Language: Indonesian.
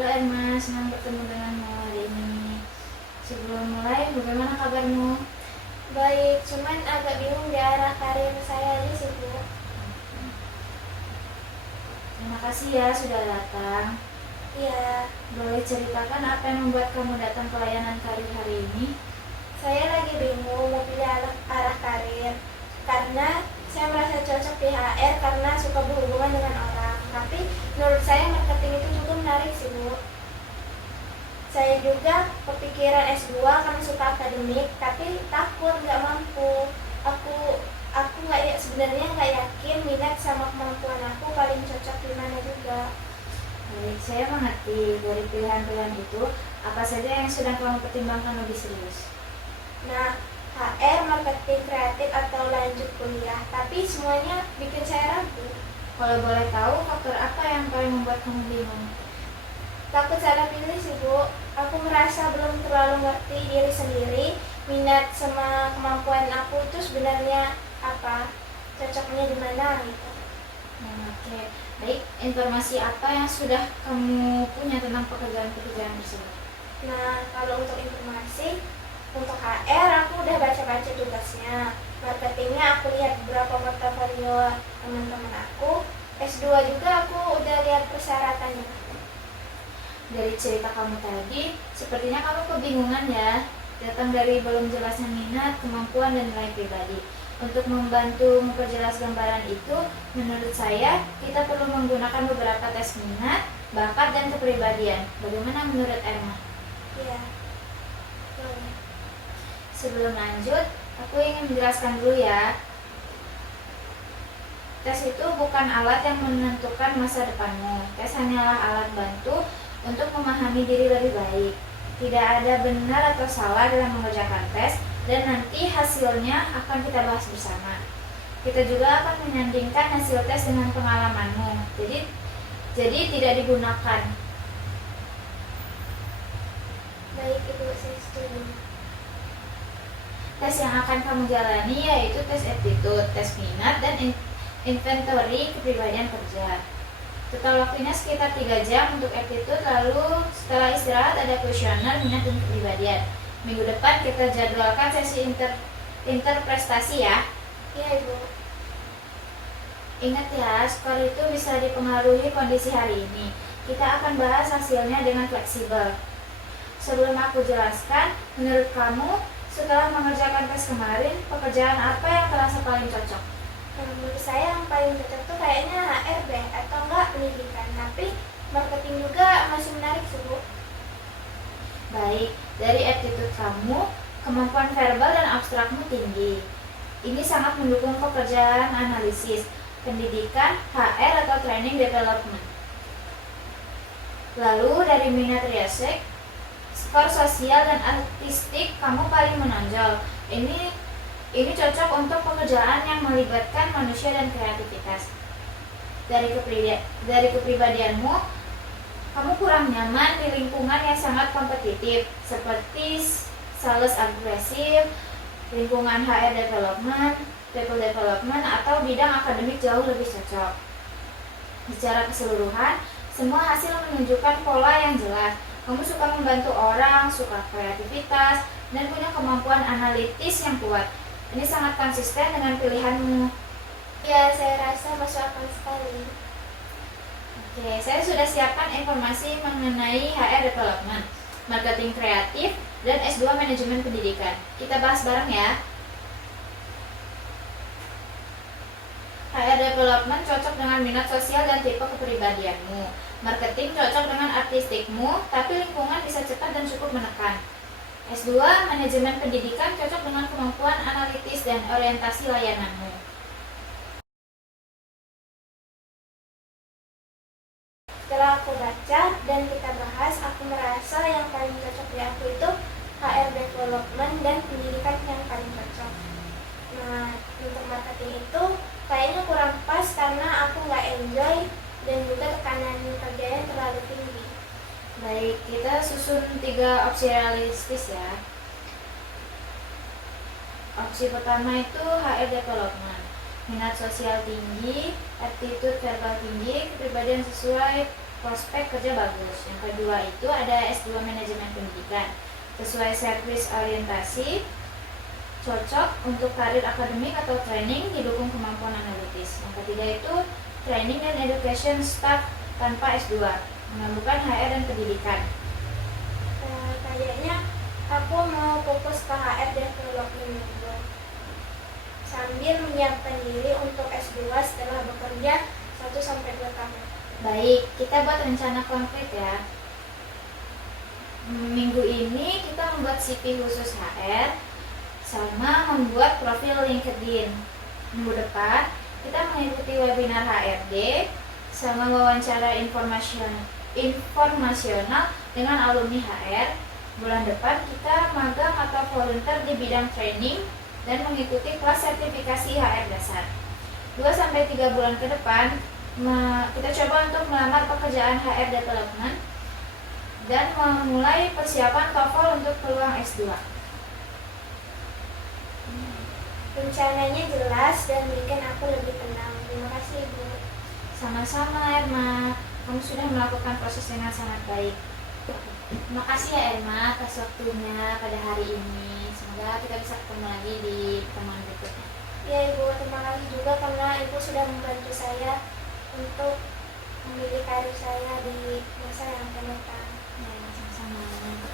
Halo Emma, senang bertemu denganmu hari ini. Sebelum mulai, bagaimana kabarmu? Baik, cuman agak bingung di arah karir saya aja sih, Bu. Terima kasih ya sudah datang. Iya, Boleh ceritakan apa yang membuat kamu datang ke layanan karir hari ini? saya lagi bingung mau pilih arah karir karena saya merasa cocok di HR karena suka berhubungan dengan orang. Tapi menurut saya marketing itu juga menarik sih, Bu. Saya juga kepikiran S2 karena suka akademik, tapi takut nggak mampu. Aku sebenarnya nggak yakin minat sama kemampuan aku paling cocok di mana juga. Baik, saya mengerti dari pilihan-pilihan itu, apa saja yang sedang kamu pertimbangkan lebih serius? Nah, HR, marketing kreatif atau lanjut kuliah, tapi semuanya bikin saya ragu. Kalau boleh tahu, faktor apa yang paling membuat kamu bingung? Takut salah pilih sih, Bu. Aku merasa belum terlalu ngerti diri sendiri, minat sama kemampuan aku itu sebenarnya apa, cocoknya di mana gitu. Oke. Baik, informasi apa yang sudah kamu punya tentang pekerjaan-pekerjaan tersebut? Nah, kalau untuk informasi, untuk HR aku udah baca-baca tugasnya. Marketingnya aku lihat beberapa portofolio teman-teman aku. S2 juga aku udah lihat persyaratannya. Dari cerita kamu tadi, sepertinya kamu kebingungan ya, datang dari belum jelasnya minat, kemampuan, dan nilai pribadi. Untuk membantu memperjelas gambaran itu, menurut saya, kita perlu menggunakan beberapa tes minat, bakat, dan kepribadian. Bagaimana menurut Emma? Iya. Boleh. Sebelum lanjut, aku ingin menjelaskan dulu ya. Tes itu bukan alat yang menentukan masa depanmu. Tes hanyalah alat bantu untuk memahami diri lebih baik. Tidak ada benar atau salah dalam mengerjakan tes, dan nanti hasilnya akan kita bahas bersama. Kita juga akan menyandingkan hasil tes dengan pengalamanmu. Jadi tidak digunakan. Baik, Ibu, saya setuju. Tes yang akan kamu jalani yaitu tes aptitude, tes minat, dan inventory kepribadian kerja. Total waktunya sekitar 3 jam untuk aptitude, lalu setelah istirahat ada kuesioner minat dan kepribadian. Minggu depan kita jadwalkan sesi interprestasi ya. Iya, Ibu. Ingat ya, skor itu bisa dipengaruhi kondisi hari ini. Kita akan bahas hasilnya dengan fleksibel. Sebelum aku jelaskan, menurut kamu, setelah mengerjakan tes kemarin, pekerjaan apa yang terasa paling cocok? Menurut saya yang paling cocok tuh kayaknya HR deh, atau enggak pendidikan. Tapi marketing juga masih menarik sih, Bu. Baik, dari aptitude kamu, kemampuan verbal dan abstrakmu tinggi. Ini sangat mendukung pekerjaan analisis, pendidikan, HR atau training development. Lalu dari minat riasek, skor sosial dan artistik kamu paling menonjol. Ini cocok untuk pekerjaan yang melibatkan manusia dan kreativitas. Dari kepribadianmu, kamu kurang nyaman di lingkungan yang sangat kompetitif, seperti sales agresif, lingkungan HR development, people development, atau bidang akademik jauh lebih cocok. Secara keseluruhan, semua hasil menunjukkan pola yang jelas. Kamu suka membantu orang, suka kreativitas, dan punya kemampuan analitis yang kuat. Ini sangat konsisten dengan pilihanmu. Ya, saya rasa masuk akal sekali. Oke, saya sudah siapkan informasi mengenai HR Development, Marketing Kreatif, dan S2 Manajemen Pendidikan. Kita bahas bareng ya. HR Development cocok dengan minat sosial dan tipe kepribadianmu. Marketing cocok dengan artistikmu, tapi lingkungan bisa cepat dan cukup menekan. S2 Manajemen Pendidikan cocok dengan kemampuan analitis dan orientasi layananmu. Setelah aku baca dan kita bahas, aku merasa yang paling cocok di aku itu HR development dan pendidikan yang paling cocok. Nah, untuk marketing itu kayaknya kurang pas karena aku nggak enjoy dan juga tekanan kerjanya terlalu tinggi. Baik, kita susun 3 opsi realistis ya. Opsi pertama itu HR Development. Minat sosial tinggi, aptitude verbal tinggi, kepribadian sesuai prospek kerja bagus. Yang kedua itu ada S2 Manajemen Pendidikan, sesuai service orientasi, cocok untuk karir akademik atau training, didukung kemampuan analitis. Yang ketiga itu training dan education staff tanpa S2, menggabungkan HR dan pendidikan. Kayaknya aku mau fokus ke HR development dulu, sambil menyiapkan diri untuk S2 setelah bekerja 1-2 tahun. Baik, kita buat rencana konkret ya. Minggu ini kita membuat CV khusus HR sama membuat profil LinkedIn. Minggu depan kita mengikuti webinar HRD sama wawancara informasional dengan alumni HR. Bulan depan kita magang atau volunteer di bidang training dan mengikuti kelas sertifikasi HR dasar. 2-3 bulan ke depan kita coba untuk melamar pekerjaan HR development dan memulai persiapan TOEFL untuk peluang S2. Rencananya jelas dan bikin aku lebih tenang. Terima kasih, Ibu. Sama-sama, Erma. Kamu sudah melakukan proses dengan sangat baik. Terima kasih ya, Erma, atas waktunya pada hari ini. Semoga kita bisa ketemu lagi di pertemuan berikutnya. Ya, Ibu, terima kasih juga karena Ibu sudah membantu saya untuk memilih karir saya di masa yang akan datang. Ya, sama-sama.